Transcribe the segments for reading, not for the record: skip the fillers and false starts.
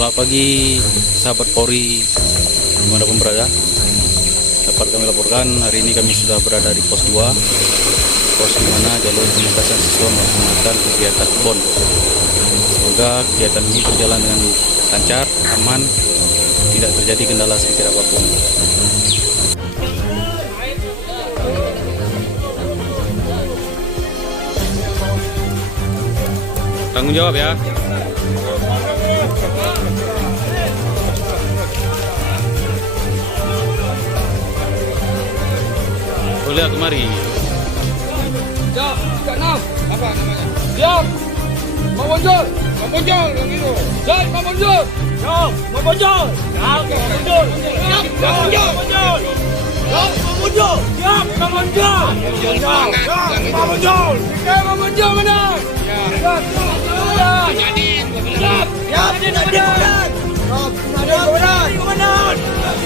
Selamat pagi sahabat Polri dimanapun berada. Dapat kami laporkan hari ini kami sudah berada di pos 2, pos di mana jalur pelintasan siswa melaksanakan kegiatan PON. Semoga kegiatan ini berjalan dengan lancar, aman, tidak terjadi kendala sedikit apapun. Tanggung jawab ya. Lihat kemari. Siap, 36. Apa namanya? Siap. Membonjol. Membonjol yang itu. Siap, membonjol. Siap, membonjol. Siap, membonjol. Siap, membonjol. Siap, membonjol. Siap, membonjol. Semangat yang itu. Membonjol. Siap, membonjol mana? Siap. Jadi, siap. Siap, jadi komandan. Siap, komandan. Komandan.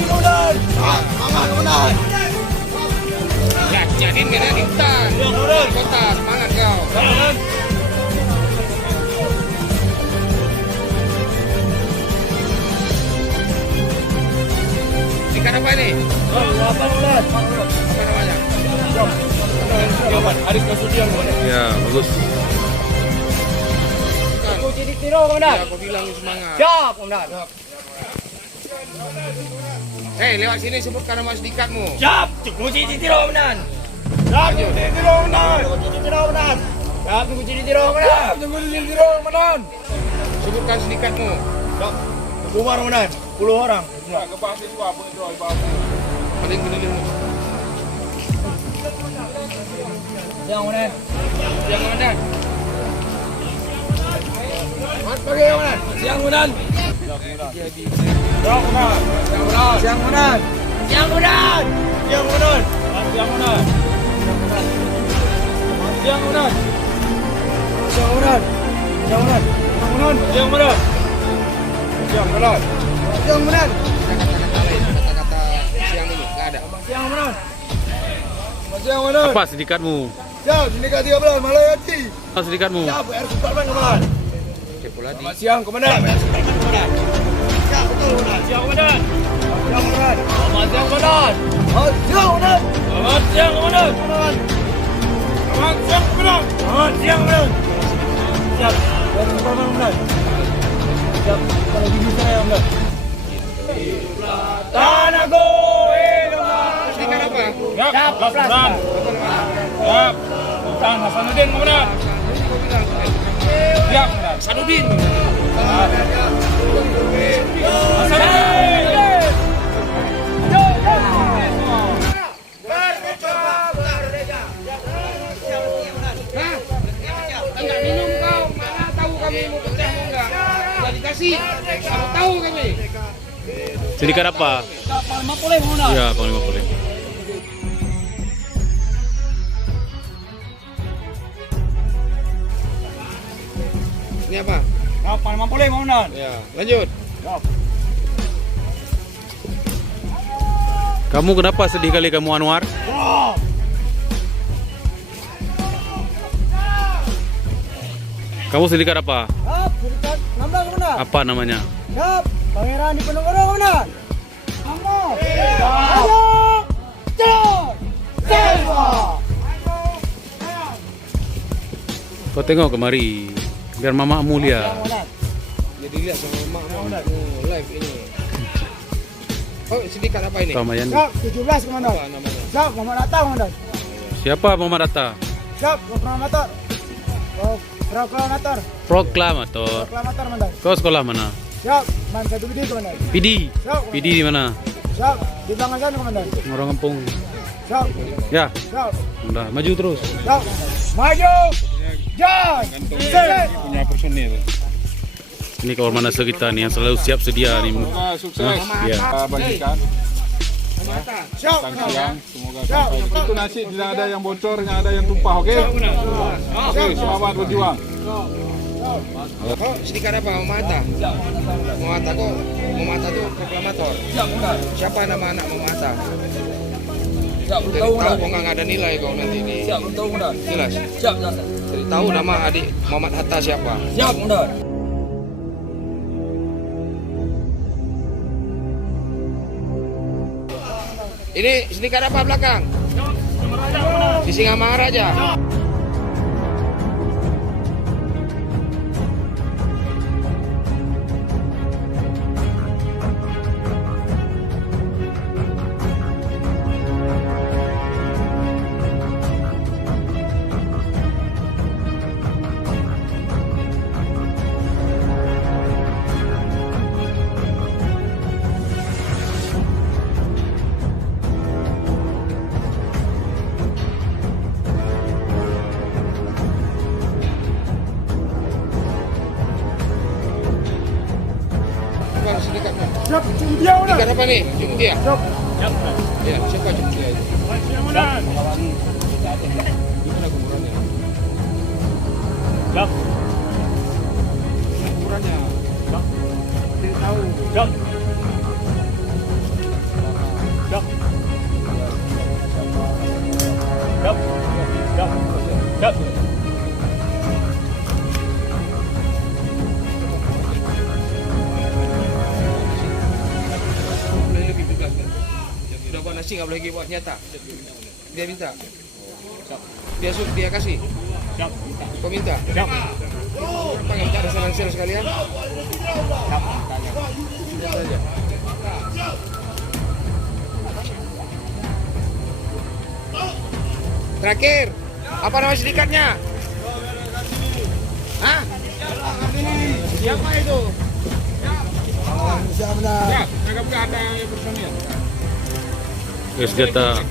Komandan. Aman, komandan. Ya, jadiin kena di hutan. Kota, semangat kau. Ikan apa ini? Apa namanya? Aris Kasudian. Ya, bagus. Kunci di tiro, komandan. Ya, aku bilang semangat. Siap, komandan. Hei, lewat sini sebutkan nama sedikatmu. Siap, kunci di tiro, komandan. Siap, kunci di tiro, komandan. Kunci di tiro, komandan. Siap, kunci di tiro, komandan. Kunci di tiro, komandan. Sebutkan sedikatmu. Siap. Bubar, komandan. 10 orang. Siap. Kepala siswa, paling gini. Siang, komandan. Siang, komandan. Selamat pagi, komandan. Siang, komandan. Siang, komandan. Siang, komandan. Siang, komandan. Siang, komandan. Siang, komandan. Siang, komandan. Siang, komandan. Siang, komandan. Siang, komandan. Siang, komandan. Siang, komandan. Kata-kata siang ini enggak ada. Siang, komandan. Siang, komandan. Apa sedikatmu? Siap, sindikat 13 Malayati. Apa sedikatmu? Siap, PR Supratman, komandan. Selamat siang, komandan. Siap, betul, komandan. Siang, komandan. Siang, komandan. Selamat siang, komandan. Selamat siang, komandan. Selamat siang, komandan. Selamat siang, komandan. Selamat siang, komandan. Siap, PR Supratman, komandan. Siap, kalau gigi saya, komandan. Tanahku hidup. Sedikit apa? Siap, komandan. Siap. Komandan Hasanuddin, komandan. Siap, komandan. Hasanuddin. Enggak minum kau, mana tahu kami mau pecah mau enggak? Enggak dikasih, kamu tahu kami. Sindikat apa? Panglima Polem, komandan. Ya, Panglima Polem. Ini apa? Panglima Polem, komandan. Ya, lanjut. Kamu kenapa sedih kali kamu, Anwar? Kamu sindikat apa? Siap, sindikat 16, komandan. Apa namanya? Siap, Pangeran Diponegoro, komandan. Selamat. Ayo. Selva. Kau tengok kemari, biar mamamu lihat. Jadi lihat sama mak live ini. Oh, sindikat apa ini? Tamayan. Siap, 17, komandan. Apa namanya? Siap, Muhammad Atta, komandan. Siapa Muhammad Atta? Siap, proklamator. Proklamator. Proklamator. Proklamator, komandan. Kau sekolah mana? Siap, Man 1 BD, komandan. PD. Siap, PD di mana? siap, di belakang sana, komandan. Orang kampung. Siap, Ya, siap, udah maju terus. siap. Maju. Jangan. Punya personil. Ini kawan Manase kita nih yang selalu siap sedia nih. Sukses. Ya. Bagikan Siap, tang komandan. siang. Semoga sampai itu nasi tidak ada yang bocor, tidak ada yang tumpah. Oke? Oke, semangat berjuang. Oh, sindikat apa? Mamata. Mamata kok. Mamata tuh proklamator. Siapa nama anak Mamata? Siap, Jadi tahu tahu kok nggak ada nilai kau nanti di. Siap, tahu mudah. Jelas. Siap, jelas. Jadi tahu nama adik Muhammad Hatta siapa? Siap, mudah. Ini sindikat apa belakang? Di Singamangaraja. Bukan sindikatnya. Siap, cium dia mana? Sindikat apa nih? Cuma dia. Siap. Ya, siapa cuma dia itu? Siang mana? Gimana ukurannya? Siap. Ukurannya. Tidak tahu. Siap. Siap. Siap. Siap. Siap. Boleh lebih juga kan? Sudah buat nasi nggak boleh lagi buat nyata. Dia minta. Dia kasih. Siap. Kau minta. Siap. Pakai minta rasa langsir sekalian. Siap. Sudah saja. Terakhir, apa nama sindikatnya? Hah? Siapa itu? Ya, mereka ada personil. Senjata